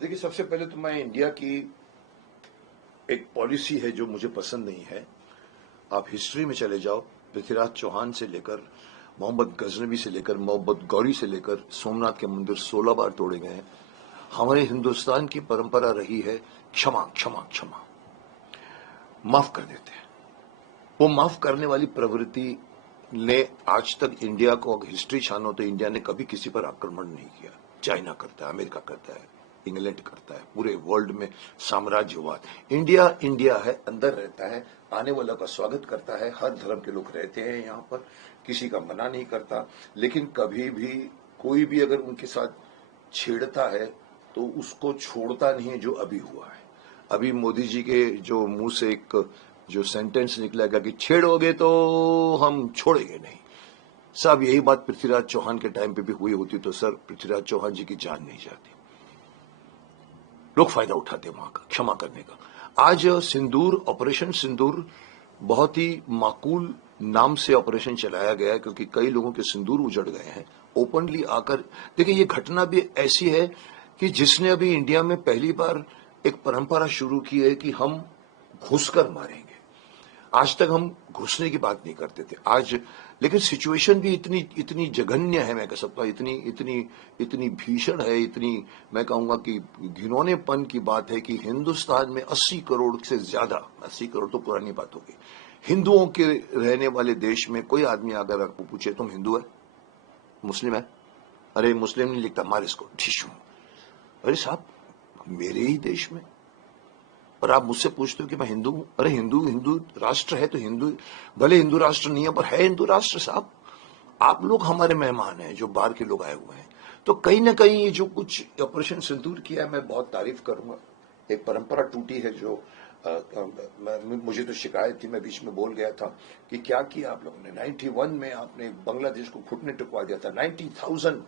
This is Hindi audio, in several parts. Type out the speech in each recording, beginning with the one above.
देखिए, सबसे पहले तो मैं इंडिया की एक पॉलिसी है जो मुझे पसंद नहीं है। आप हिस्ट्री में चले जाओ, पृथ्वीराज चौहान से लेकर मोहम्मद गजनवी से लेकर मोहम्मद गौरी से लेकर सोमनाथ के मंदिर 16 बार तोड़े गए हैं। हमारे हिंदुस्तान की परंपरा रही है क्षमा क्षमा क्षमा, माफ कर देते हैं। वो माफ करने वाली प्रवृत्ति ने आज तक इंडिया को, अगर हिस्ट्री छानो तो इंडिया ने कभी किसी पर आक्रमण नहीं किया। चाइना करता है, अमेरिका करता है, इंग्लैंड करता है, पूरे वर्ल्ड में साम्राज्यवाद। इंडिया इंडिया है, अंदर रहता है, आने वालों का स्वागत करता है। हर धर्म के लोग रहते हैं यहाँ पर, किसी का मना नहीं करता। लेकिन कभी भी कोई भी अगर उनके साथ छेड़ता है तो उसको छोड़ता नहीं है, जो अभी हुआ है। अभी मोदी जी के जो मुंह से एक जो सेंटेंस निकलेगा कि छेड़ोगे तो हम छोड़ेंगे नहीं, साहब यही बात पृथ्वीराज चौहान के टाइम पे भी हुई होती तो सर पृथ्वीराज चौहान जी की जान नहीं जाती। लोग फायदा उठाते वहां का क्षमा करने का। आज सिंदूर, ऑपरेशन सिंदूर बहुत ही माकूल नाम से ऑपरेशन चलाया गया है, क्योंकि कई लोगों के सिंदूर उजड़ गए हैं। ओपनली आकर देखिए, ये घटना भी ऐसी है कि जिसने अभी इंडिया में पहली बार एक परंपरा शुरू की है कि हम घुसकर मारेंगे। आज तक हम घुसने की बात नहीं करते थे। आज लेकिन सिचुएशन भी इतनी इतनी जघन्य है, मैं कह सकता हूं, इतनी इतनी इतनी भीषण है, इतनी मैं कहूंगा कि घिनौनेपन की बात है कि हिंदुस्तान में 80 करोड़ से ज्यादा, 80 करोड़ तो पुरानी बात होगी, हिंदुओं के रहने वाले देश में कोई आदमी अगर आपको पूछे तुम हिंदू है, मुस्लिम है, अरे मुस्लिम नहीं लिखता, मार इसको, ठीक। अरे साहब, मेरे ही देश में, और आप मुझसे पूछते हो कि मैं हिंदू हूं। अरे हिंदू हिंदू राष्ट्र है तो हिंदू, भले हिंदू राष्ट्र नहीं है पर है हिंदू राष्ट्र। साहब, आप लोग हमारे मेहमान हैं, जो बाहर के लोग आए हुए हैं। तो कहीं ना कहीं ये जो कुछ ऑपरेशन सिंदूर किया है, मैं बहुत तारीफ करूंगा। एक परंपरा टूटी है जो मुझे तो शिकायत थी, मैं बीच में बोल गया था कि क्या किया आप लोगों ने। 91 में आपने बांग्लादेश को घुटने टिकवा दिया था। 90,000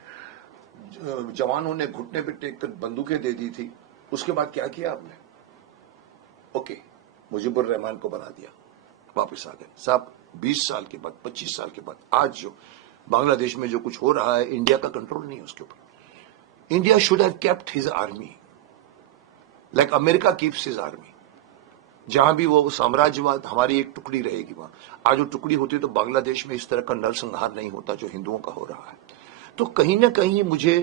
जवानों ने घुटने पे टेक कर बंदूकें दे दी थी। उसके बाद क्या किया आपने? ओके, मुजीबुर रहमान को बना दिया, वापस आ गए। साहब 20 साल के बाद, 25 साल के बाद आज जो बांग्लादेश में जो कुछ हो रहा है, इंडिया का कंट्रोल नहीं है उसके ऊपर। India should have kept his army like America keeps his army. जहां भी वो साम्राज्यवाद, हमारी एक टुकड़ी रहेगी वहां। आज वो टुकड़ी होती तो बांग्लादेश में इस तरह का नरसंहार नहीं होता जो हिंदुओं का हो रहा है। तो कहीं ना कहीं मुझे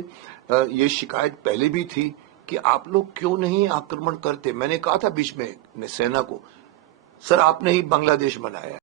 ये शिकायत पहले भी थी कि आप लोग क्यों नहीं आक्रमण करते। मैंने कहा था बीच में सेना को, सर आपने ही बांग्लादेश बनाया है।